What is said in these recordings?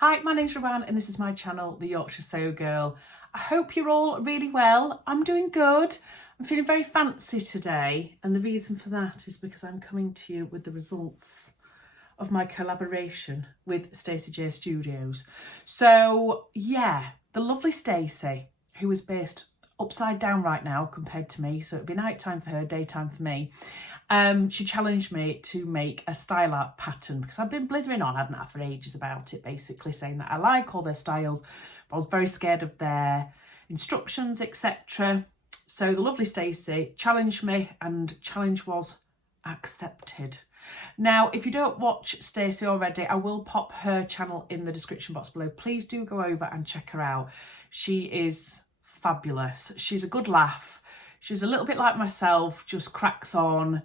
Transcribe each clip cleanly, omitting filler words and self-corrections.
Hi, my name's Ruan and this is my channel, The Yorkshire Sew Girl. I hope you're all really well. I'm doing good. I'm feeling very fancy today, and the reason for that is because I'm coming to you with the results of my collaboration with Stacey J Studios. So yeah, the lovely Stacey, who is based upside down right now compared to me, so it'd be nighttime for her, daytime for me. She challenged me to make a style art pattern because I've been blithering on, hadn't I, for ages about it, basically saying that I like all their styles, but I was very scared of their instructions, etc. So the lovely Stacey challenged me, and challenge was accepted. Now, if you don't watch Stacey already, I will pop her channel in the description box below. Please do go over and check her out. She is fabulous. She's a good laugh. She's a little bit like myself, just cracks on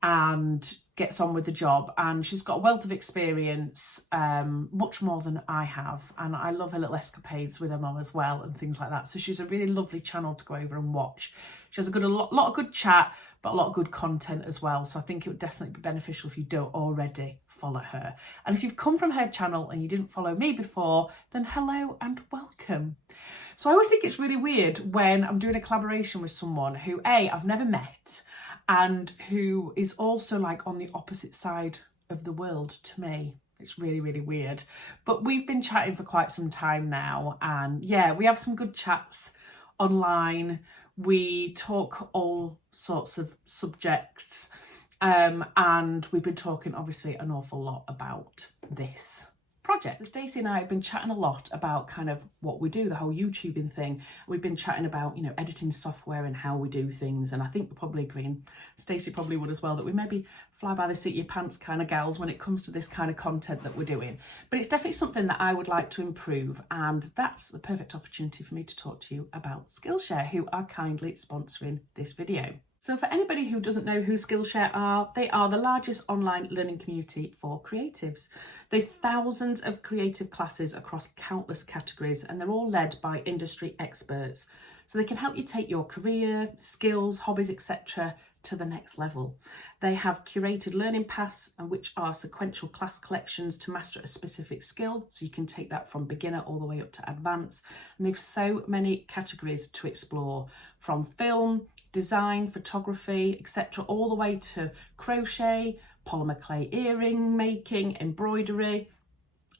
and gets on with the job, and she's got a wealth of experience, much more than I have, and I love her little escapades with her mum as well and things like that. So she's a really lovely channel to go over and watch. She has a lot of good chat, but a lot of good content as well, so I think it would definitely be beneficial if you don't already follow her. And if you've come from her channel and you didn't follow me before, then hello and welcome. So I always think it's really weird when I'm doing a collaboration with someone who I've never met, and who is also like on the opposite side of the world to me. It's really, really weird. But we've been chatting for quite some time now, and yeah, we have some good chats online. We talk all sorts of subjects, and we've been talking obviously an awful lot about this project. So Stacey and I have been chatting a lot about kind of what we do, the whole YouTubing thing. We've been chatting about, you know, editing software and how we do things, and I think we're probably agreeing, Stacey probably would as well, that we maybe fly by the seat of your pants kind of gals when it comes to this kind of content that we're doing. But it's definitely something that I would like to improve, and that's the perfect opportunity for me to talk to you about Skillshare, who are kindly sponsoring this video. So for anybody who doesn't know who Skillshare are, they are the largest online learning community for creatives. They've thousands of creative classes across countless categories, and they're all led by industry experts. So they can help you take your career, skills, hobbies, etc. to the next level. They have curated learning paths, which are sequential class collections to master a specific skill. So you can take that from beginner all the way up to advanced. And they've so many categories to explore, from film, design, photography, etc., all the way to crochet, polymer clay earring making, embroidery.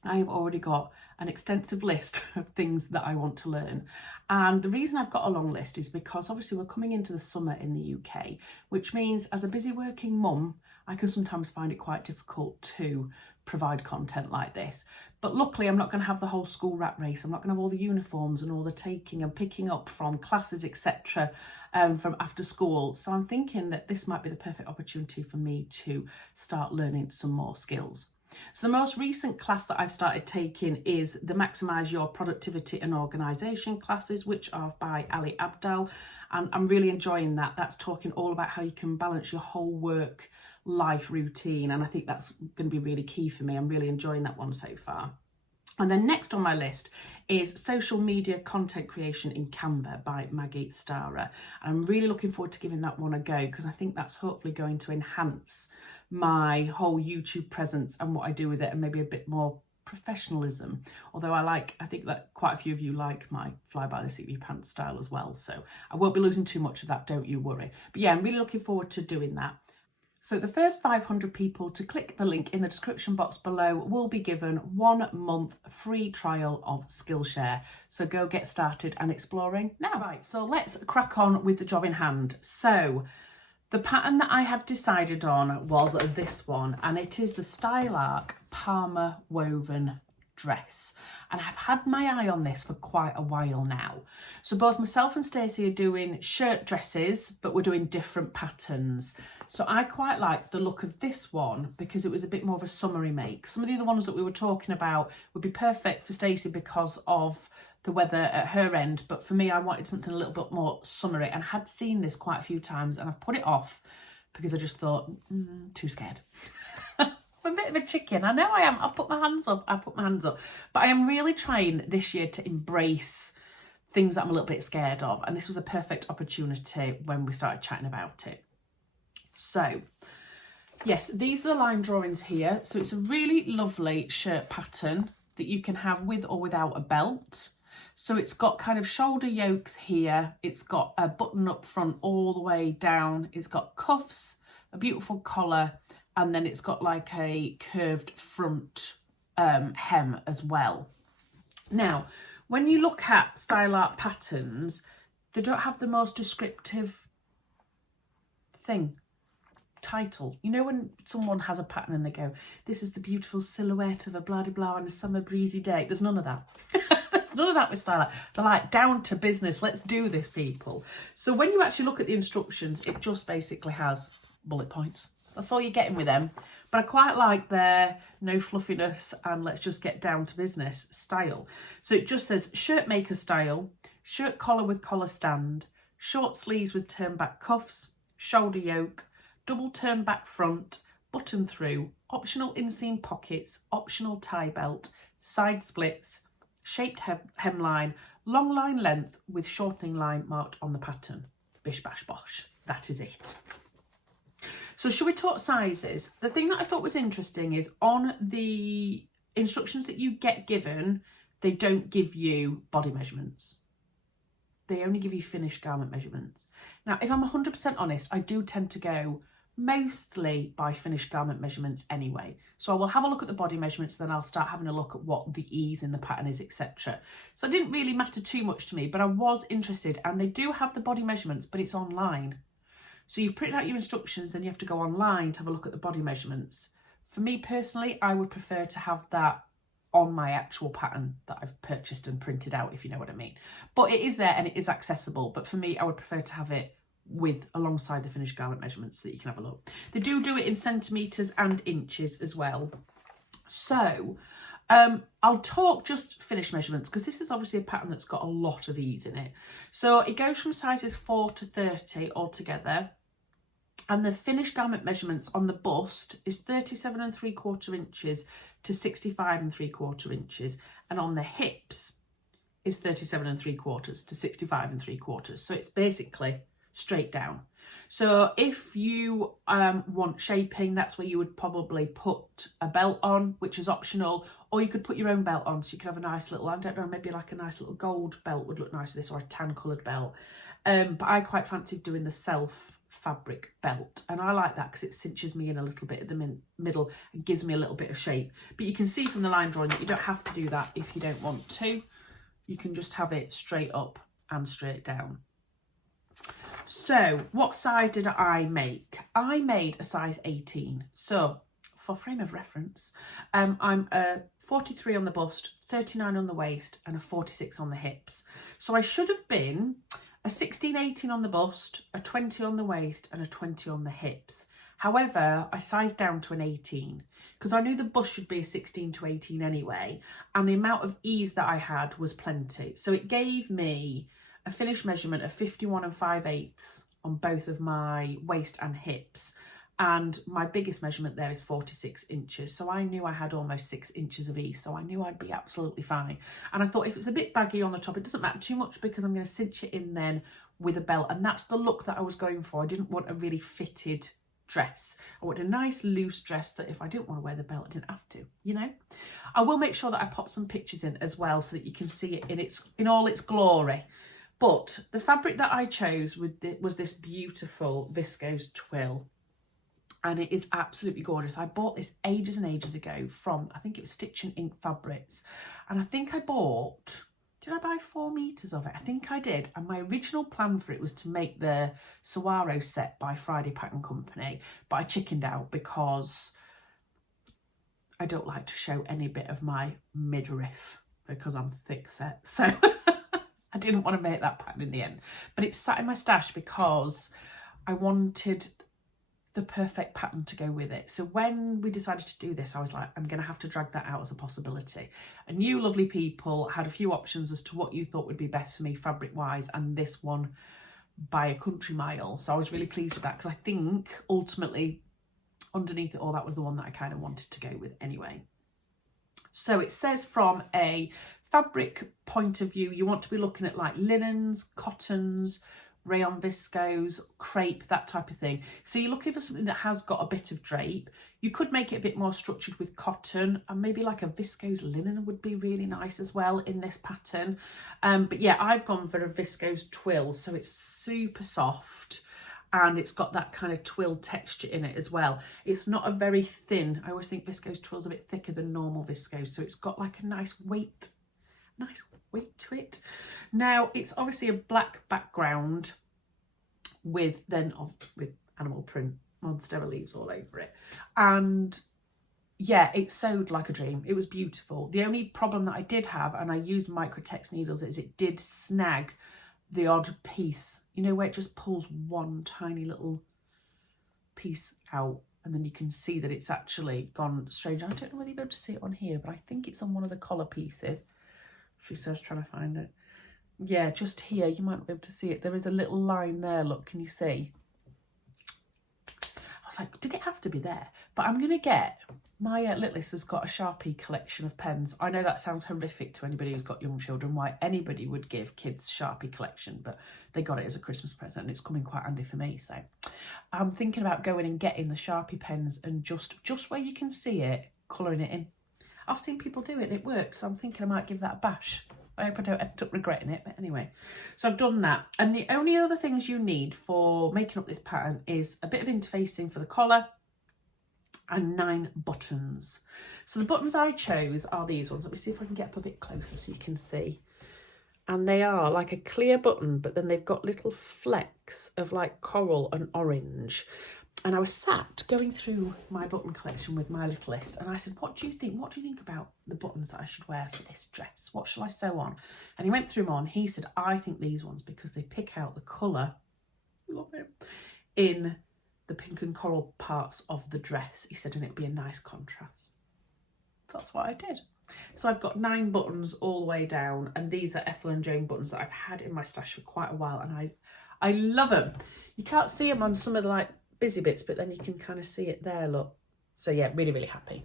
I have already got an extensive list of things that I want to learn. And the reason I've got a long list is because obviously we're coming into the summer in the UK, which means as a busy working mum, I can sometimes find it quite difficult to provide content like this. But luckily I'm not going to have the whole school rat race. I'm not going to have all the uniforms and all the taking and picking up from classes, etc. From after school. So I'm thinking that this might be the perfect opportunity for me to start learning some more skills. So the most recent class that I've started taking is the Maximise Your Productivity and Organisation classes, which are by Ali Abdal, and I'm really enjoying that. That's talking all about how you can balance your whole work life routine, and I think that's going to be really key for me. I'm really enjoying that one so far. And then next on my list is Social Media Content Creation in Canva by Maggie Stara. And I'm really looking forward to giving that one a go, because I think that's hopefully going to enhance my whole YouTube presence and what I do with it, and maybe a bit more professionalism. Although I think that quite a few of you like my fly by the seat of your pants style as well. So I won't be losing too much of that, don't you worry. But yeah, I'm really looking forward to doing that. So the first 500 people to click the link in the description box below will be given 1 month free trial of Skillshare. So go get started and exploring now. Right, so let's crack on with the job in hand. So the pattern that I had decided on was this one, and it is the Style Arc Parma woven dress, and I've had my eye on this for quite a while now. So both myself and Stacey are doing shirt dresses, but we're doing different patterns. So I quite like the look of this one because it was a bit more of a summery make. Some of the other ones that we were talking about would be perfect for Stacey because of the weather at her end, but for me I wanted something a little bit more summery, and had seen this quite a few times, and I've put it off because I just thought too scared. I'm a bit of a chicken. I know I am. I'll put my hands up. But I am really trying this year to embrace things that I'm a little bit scared of. And this was a perfect opportunity when we started chatting about it. So yes, these are the line drawings here. So it's a really lovely shirt pattern. that you can have with or without a belt. So it's got kind of shoulder yokes here. It's got a button up front all the way down. It's got cuffs, a beautiful collar, and then it's got like a curved front hem as well. Now, when you look at style art patterns, they don't have the most descriptive title. You know when someone has a pattern and they go, this is the beautiful silhouette of a blah blah on a summer breezy day. There's none of that. There's none of that with style art. They're like, down to business, let's do this, people. So when you actually look at the instructions, it just basically has bullet points. That's all you're getting with them. But I quite like their no fluffiness and let's just get down to business style. So it just says shirt maker style, shirt collar with collar stand, short sleeves with turn back cuffs, shoulder yoke, double turn back front, button through, optional inseam pockets, optional tie belt, side splits, shaped hemline, long line length with shortening line marked on the pattern. Bish bash bosh. That is it. So should we talk sizes? The thing that I thought was interesting is on the instructions that you get given, they don't give you body measurements. They only give you finished garment measurements. Now, if I'm 100% honest, I do tend to go mostly by finished garment measurements anyway. So I will have a look at the body measurements, then I'll start having a look at what the ease in the pattern is, etc. So it didn't really matter too much to me, but I was interested, and they do have the body measurements, but it's online. So you've printed out your instructions, then you have to go online to have a look at the body measurements. For me personally, I would prefer to have that on my actual pattern that I've purchased and printed out, if you know what I mean. But it is there and it is accessible. But for me, I would prefer to have it alongside the finished garment measurements so that you can have a look. They do it in centimetres and inches as well. So I'll talk just finished measurements because this is obviously a pattern that's got a lot of ease in it. So it goes from sizes 4 to 30 altogether. And the finished garment measurements on the bust is 37 3/4 inches to 65 3/4 inches. And on the hips is 37 3/4 to 65 3/4. So it's basically straight down. So if you want shaping, that's where you would probably put a belt on, which is optional, or you could put your own belt on. So you could have a nice little, I don't know, maybe like a nice little gold belt would look nice with this, or a tan coloured belt. But I quite fancied doing the self fabric belt, and I like that because it cinches me in a little bit at the middle and gives me a little bit of shape. But you can see from the line drawing that you don't have to do that if you don't want to. You can just have it straight up and straight down. So what size did I make? I made a size 18. So for frame of reference, I'm a 43 on the bust, 39 on the waist and a 46 on the hips. So I should have been a 16-18 on the bust, a 20 on the waist and a 20 on the hips. However, I sized down to an 18 because I knew the bust should be a 16 to 18 anyway, and the amount of ease that I had was plenty. So it gave me a finished measurement of 51 5/8 on both of my waist and hips, and my biggest measurement there is 46 inches. So I knew I had almost 6 inches of ease, so I knew I'd be absolutely fine. And I thought if it's a bit baggy on the top, it doesn't matter too much because I'm going to cinch it in then with a belt, and that's the look that I was going for. I didn't want a really fitted dress. I wanted a nice loose dress that if I didn't want to wear the belt, I didn't have to, you know. I will make sure that I pop some pictures in as well so that you can see it in all its glory. But the fabric that I chose was this beautiful viscose twill, and it is absolutely gorgeous. I bought this ages and ages ago from, I think it was Stitch and Ink Fabrics, and I think I bought, did I buy 4 meters of it? I think I did. And my original plan for it was to make the Saguaro set by Friday Pattern Company, but I chickened out because I don't like to show any bit of my midriff because I'm thick set. So I didn't want to make that pattern in the end, but it sat in my stash because I wanted the perfect pattern to go with it. So when we decided to do this, I was like, I'm going to have to drag that out as a possibility. And you lovely people had a few options as to what you thought would be best for me fabric wise, and this one by a country mile. So I was really pleased with that because I think ultimately underneath it all, that was the one that I kind of wanted to go with anyway. So it says from a fabric point of view, you want to be looking at like linens, cottons, rayon viscose, crepe, that type of thing. So you're looking for something that has got a bit of drape. You could make it a bit more structured with cotton, and maybe like a viscose linen would be really nice as well in this pattern. But yeah, I've gone for a viscose twill, so it's super soft and it's got that kind of twill texture in it as well. It's not a very thin, I always think viscose twill's a bit thicker than normal viscose, so it's got like a nice weight to it. Now it's obviously a black background with animal print monstera leaves all over it, and yeah, it sewed like a dream. It was beautiful. The only problem that I did have, and I used microtex needles, is it did snag the odd piece, you know, where it just pulls one tiny little piece out and then you can see that it's actually gone strange. I don't know whether you'll be able to see it on here, but I think it's on one of the collar pieces. She says, trying to find it. Yeah, just here, you might not be able to see it. There is a little line there, look, can you see? I was like, did it have to be there? But I'm going to get, my Littlest has got a Sharpie collection of pens. I know that sounds horrific to anybody who's got young children, why anybody would give kids Sharpie collection, but they got it as a Christmas present and it's coming quite handy for me. So I'm thinking about going and getting the Sharpie pens and just where you can see it, colouring it in. I've seen people do it and it works, so I'm thinking I might give that a bash. I hope I don't end up regretting it, but anyway. So I've done that. And the only other things you need for making up this pattern is a bit of interfacing for the collar and 9 buttons. So the buttons I chose are these ones. Let me see if I can get up a bit closer so you can see. And they are like a clear button, but then they've got little flecks of like coral and orange. And I was sat going through my button collection with my Littlest, and I said, what do you think? What do you think about the buttons that I should wear for this dress? What shall I sew on? And he went through them on. He said, I think these ones, because they pick out the colour, love it, in the pink and coral parts of the dress. He said, and it'd be a nice contrast. That's what I did. So I've got 9 buttons all the way down, and these are Ethel and Jane buttons that I've had in my stash for quite a while, and I love them. You can't see them on some of the like busy bits, but then you can kind of see it there, look. So yeah, really, really happy.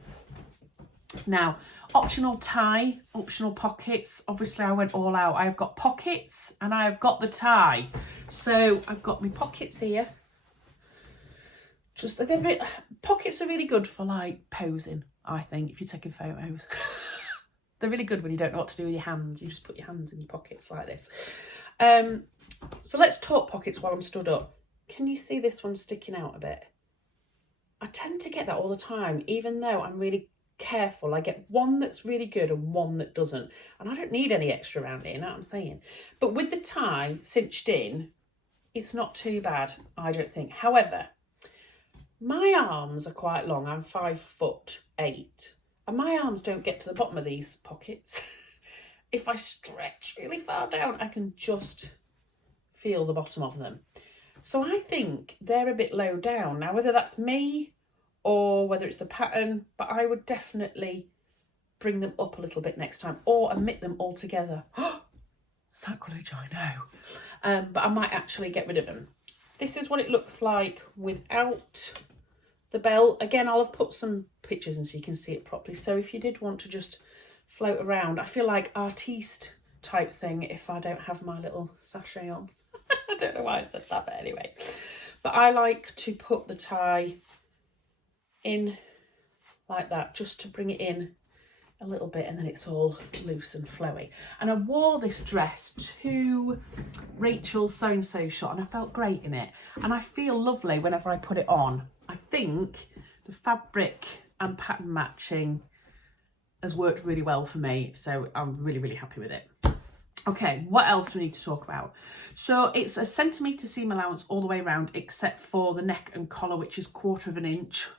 Now, optional tie, optional pockets. Obviously I went all out. I've got pockets and I have got the tie. So I've got my pockets here. Pockets are really good for like posing, I think, if you're taking photos. They're really good when you don't know what to do with your hands. You just put your hands in your pockets like this. So let's talk pockets while I'm stood up. Can you see this one sticking out a bit? I tend to get that all the time, even though I'm really careful. I get one that's really good and one that doesn't. And I don't need any extra around it, you know what I'm saying? But with the tie cinched in, it's not too bad, I don't think. However, my arms are quite long. I'm 5'8", and my arms don't get to the bottom of these pockets. If I stretch really far down, I can just feel the bottom of them. So I think they're a bit low down. Now, whether that's me or whether it's the pattern, but I would definitely bring them up a little bit next time or omit them altogether. Sacrilege, I know. But I might actually get rid of them. This is what it looks like without the belt. Again, I'll have put some pictures in so you can see it properly. So if you did want to just float around, I feel like artiste type thing if I don't have my little sachet on. I don't know why I said that, but anyway. But I like to put the tie in like that, just to bring it in a little bit, and then it's all loose and flowy. And I wore this dress to Rachel's Sew and Sew shot, and I felt great in it. And I feel lovely whenever I put it on. I think the fabric and pattern matching has worked really well for me, so I'm really, really happy with it. Okay, what else do we need to talk about? So it's a centimetre seam allowance all the way around, except for the neck and collar, which is 1/4 inch.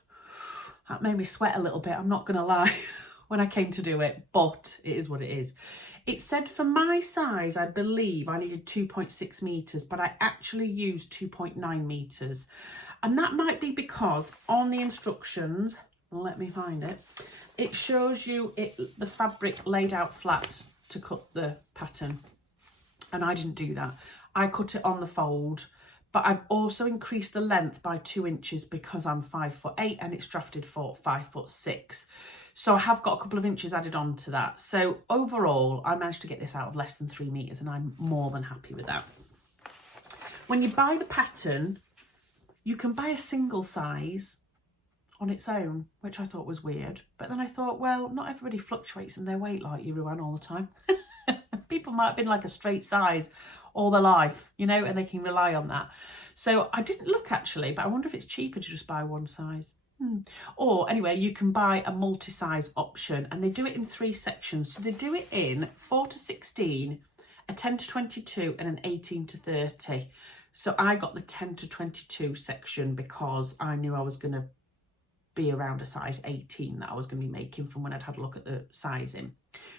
That made me sweat a little bit, I'm not going to lie, when I came to do it, but it is what it is. It said for my size, I believe I needed 2.6 metres, but I actually used 2.9 metres. And that might be because on the instructions, let me find it, it shows you the fabric laid out flat to cut the pattern, and I didn't do that. I cut it on the fold, but I've also increased the length by 2 inches because I'm 5'8" and it's drafted for 5'6". So I have got a couple of inches added on to that. So overall, I managed to get this out of less than 3 meters, and I'm more than happy with that. when you buy the pattern, you can buy a single size on its own, which I thought was weird. But then I thought, well, not everybody fluctuates in their weight like you, Ruan, all the time. People might have been like a straight size all their life, you know, and they can rely on that. So I didn't look actually, but I wonder if it's cheaper to just buy one size. Or anyway, you can buy a multi-size option, and they do it in 3 sections. So they do it in 4 to 16, a 10 to 22 and an 18 to 30. So I got the 10 to 22 section because I knew I was going to be around a size 18 that I was going to be making from when I'd had a look at the sizing,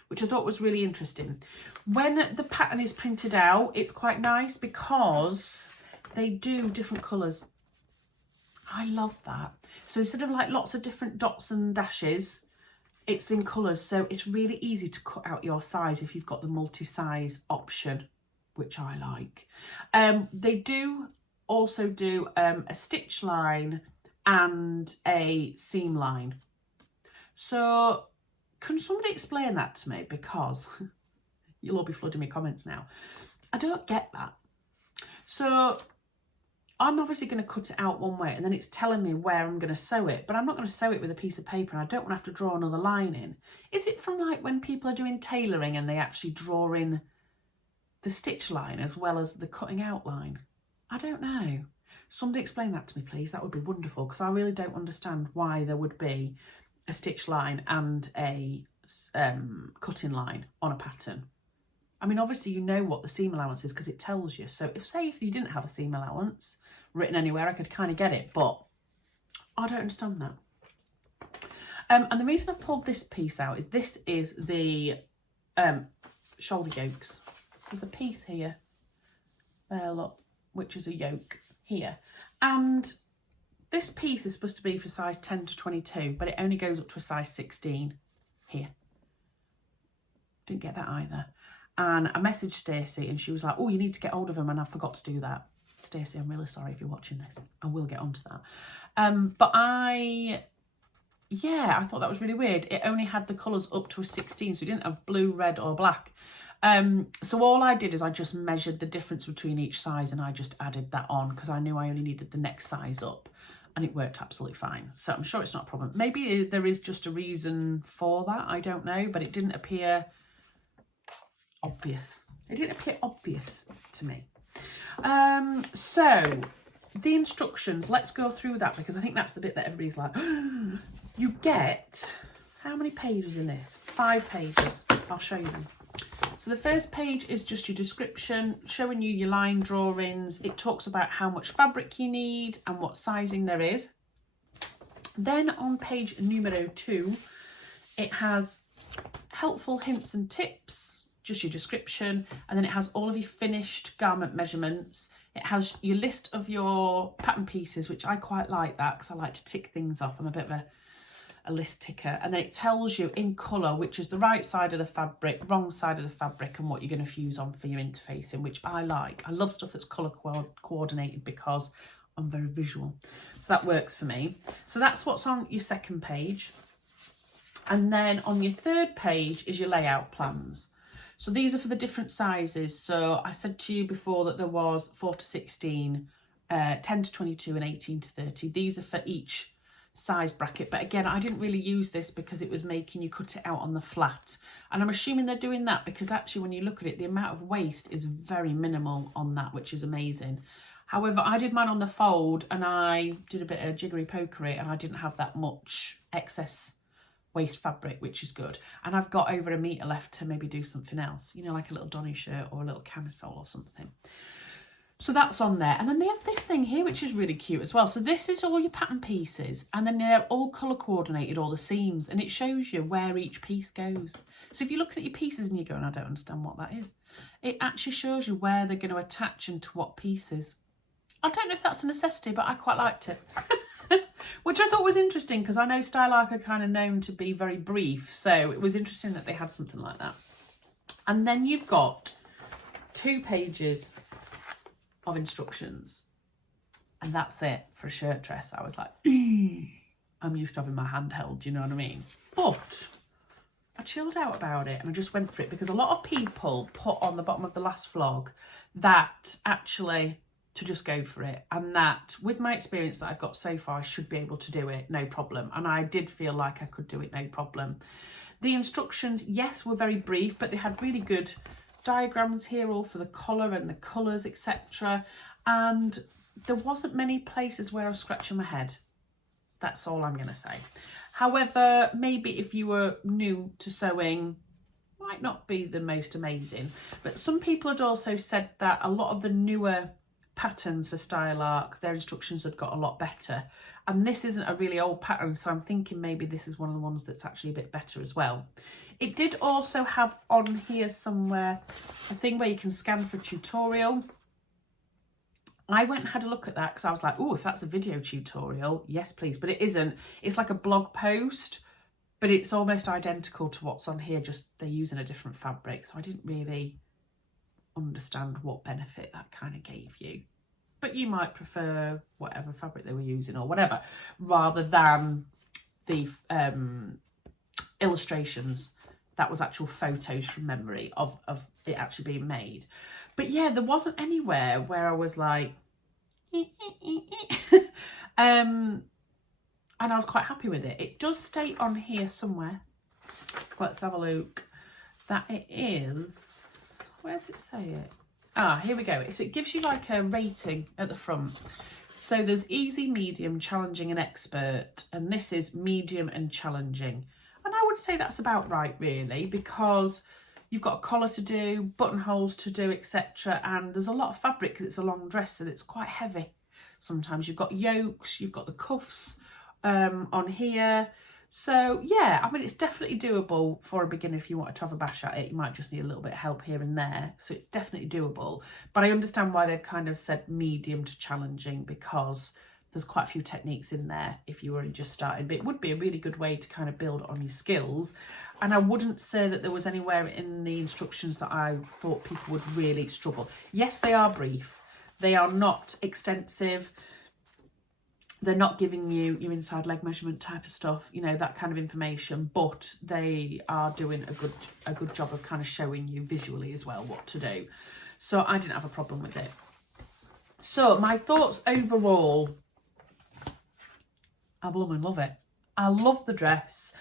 which I thought was really interesting. When the pattern is printed out, it's quite nice because they do different colours. I love that. So instead of like lots of different dots and dashes, it's in colours. So it's really easy to cut out your size if you've got the multi-size option, which I like. They do also do a stitch line and a seam line. So can somebody explain that to me? Because you'll all be flooding me comments now. I don't get that. So I'm obviously going to cut it out one way, and then it's telling me where I'm going to sew it, but I'm not going to sew it with a piece of paper, and I don't want to have to draw another line in. Is it from like when people are doing tailoring and they actually draw in the stitch line as well as the cutting out line? I don't know. Somebody explain that to me, please. That would be wonderful, because I really don't understand why there would be a stitch line and a cutting line on a pattern. I mean, obviously you know what the seam allowance is because it tells you. So if you didn't have a seam allowance written anywhere, I could kind of get it, but I don't understand that. And the reason I've pulled this piece out is this is the shoulder yokes. There's a piece here, there look, which is a yoke here. And this piece is supposed to be for size 10 to 22, but it only goes up to a size 16 here. Didn't get that either. And I messaged Stacey and she was like, oh, you need to get hold of them, and I forgot to do that. Stacey, I'm really sorry if you're watching this. I will get onto that. But I thought that was really weird. It only had the colours up to a 16, so it didn't have blue, red or black. So all I did is I just measured the difference between each size and I just added that on because I knew I only needed the next size up, and it worked absolutely fine. So I'm sure it's not a problem. Maybe there is just a reason for that. I don't know, but it didn't appear obvious. It didn't appear obvious to me. So the instructions, let's go through that because I think that's the bit that everybody's like, you get, how many pages in this? 5 pages. I'll show you them. So the first page is just your description, showing you your line drawings. It talks about how much fabric you need and what sizing there is. Then on page numero 2, it has helpful hints and tips, just your description, and then it has all of your finished garment measurements. It has your list of your pattern pieces, which I quite like that because I like to tick things off. I'm a bit of a list ticker. And then it tells you in colour which is the right side of the fabric, wrong side of the fabric, and what you're going to fuse on for your interfacing, which I like. I love stuff that's colour coordinated because I'm very visual. So that works for me. So that's what's on your second page. And then on your third page is your layout plans. So these are for the different sizes. So I said to you before that there was 4 to 16, 10 to 22 and 18 to 30. These are for each size bracket. But again, I didn't really use this because it was making you cut it out on the flat. And I'm assuming they're doing that because actually when you look at it, the amount of waste is very minimal on that, which is amazing. However, I did mine on the fold and I did a bit of jiggery pokery and I didn't have that much excess waste fabric, which is good. And I've got over 1 metre left to maybe do something else, you know, like a little Donny shirt or a little camisole or something. So that's on there. And then they have this thing here, which is really cute as well. So this is all your pattern pieces, and then they're all colour coordinated, all the seams, and it shows you where each piece goes. So if you're looking at your pieces and you're going, I don't understand what that is, it actually shows you where they're going to attach and to what pieces. I don't know if that's a necessity, but I quite liked it. Which I thought was interesting because I know Style Arc are kind of known to be very brief, so it was interesting that they had something like that. And then you've got 2 pages of instructions, and that's it for a shirt dress. I was like, I'm used to having my hand held, do you know what I mean? But I chilled out about it and I just went for it because a lot of people put on the bottom of the last vlog that actually to just go for it, and that with my experience that I've got so far, I should be able to do it no problem. And I did feel like I could do it no problem. The instructions, yes, were very brief, but they had really good diagrams here all for the collar and the colours, etc. And there wasn't many places where I was scratching my head. That's all I'm going to say. However, maybe if you were new to sewing, might not be the most amazing. But some people had also said that a lot of the newer patterns for Style Arc, their instructions had got a lot better. And this isn't a really old pattern, so I'm thinking maybe this is one of the ones that's actually a bit better as well. It did also have on here somewhere a thing where you can scan for tutorial. I went and had a look at that because I was like, oh, if that's a video tutorial, yes, please. But it isn't. It's like a blog post, but it's almost identical to what's on here, just they're using a different fabric. So I didn't really understand what benefit that kind of gave you. But you might prefer whatever fabric they were using or whatever, rather than the illustrations. That was actual photos from memory of it actually being made. But yeah, there wasn't anywhere where I was like, and I was quite happy with it. It does state on here somewhere, let's have a look, that it is, where does it say it? Ah, here we go. So it gives you like a rating at the front. So there's easy, medium, challenging and expert. And this is medium and challenging. And I would say that's about right, really, because you've got a collar to do, buttonholes to do, etc. And there's a lot of fabric because it's a long dress and it's quite heavy. Sometimes you've got yokes, you've got the cuffs on here. So yeah, I mean, it's definitely doable for a beginner if you wanted to have a bash at it. You might just need a little bit of help here and there. So it's definitely doable. But I understand why they've kind of said medium to challenging, because there's quite a few techniques in there if you were already just starting. But it would be a really good way to kind of build on your skills. And I wouldn't say that there was anywhere in the instructions that I thought people would really struggle. Yes, they are brief. They are not extensive. They're not giving you your inside leg measurement type of stuff, you know, that kind of information, but they are doing a good job of kind of showing you visually as well what to do. So I didn't have a problem with it. So my thoughts overall, I blooming love it. I love the dress.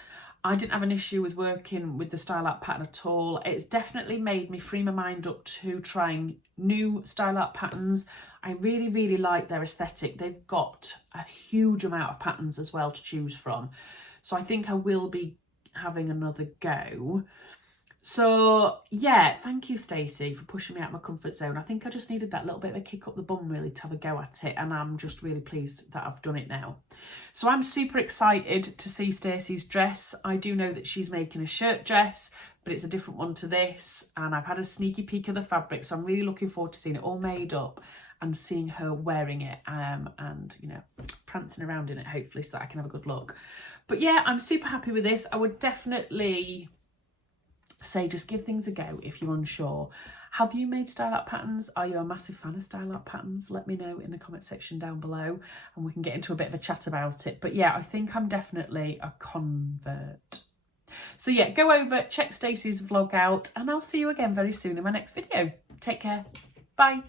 I didn't have an issue with working with the Style Art pattern at all. It's definitely made me free my mind up to trying new Style Art patterns. I really, really like their aesthetic. They've got a huge amount of patterns as well to choose from. So I think I will be having another go. So yeah, thank you, Stacey, for pushing me out of my comfort zone. I think I just needed that little bit of a kick up the bum really to have a go at it, and I'm just really pleased that I've done it now. So I'm super excited to see Stacey's dress. I do know that she's making a shirt dress, but it's a different one to this, and I've had a sneaky peek of the fabric, so I'm really looking forward to seeing it all made up and seeing her wearing it and, you know, prancing around in it, hopefully, so that I can have a good look. But yeah, I'm super happy with this. I would definitely say just give things a go if you're unsure. Have you made Style Art patterns? Are you a massive fan of Style Art patterns? Let me know in the comment section down below and we can get into a bit of a chat about it. But yeah, I think I'm definitely a convert. So yeah, go over, check Stacey's vlog out, and I'll see you again very soon in my next video. Take care. Bye.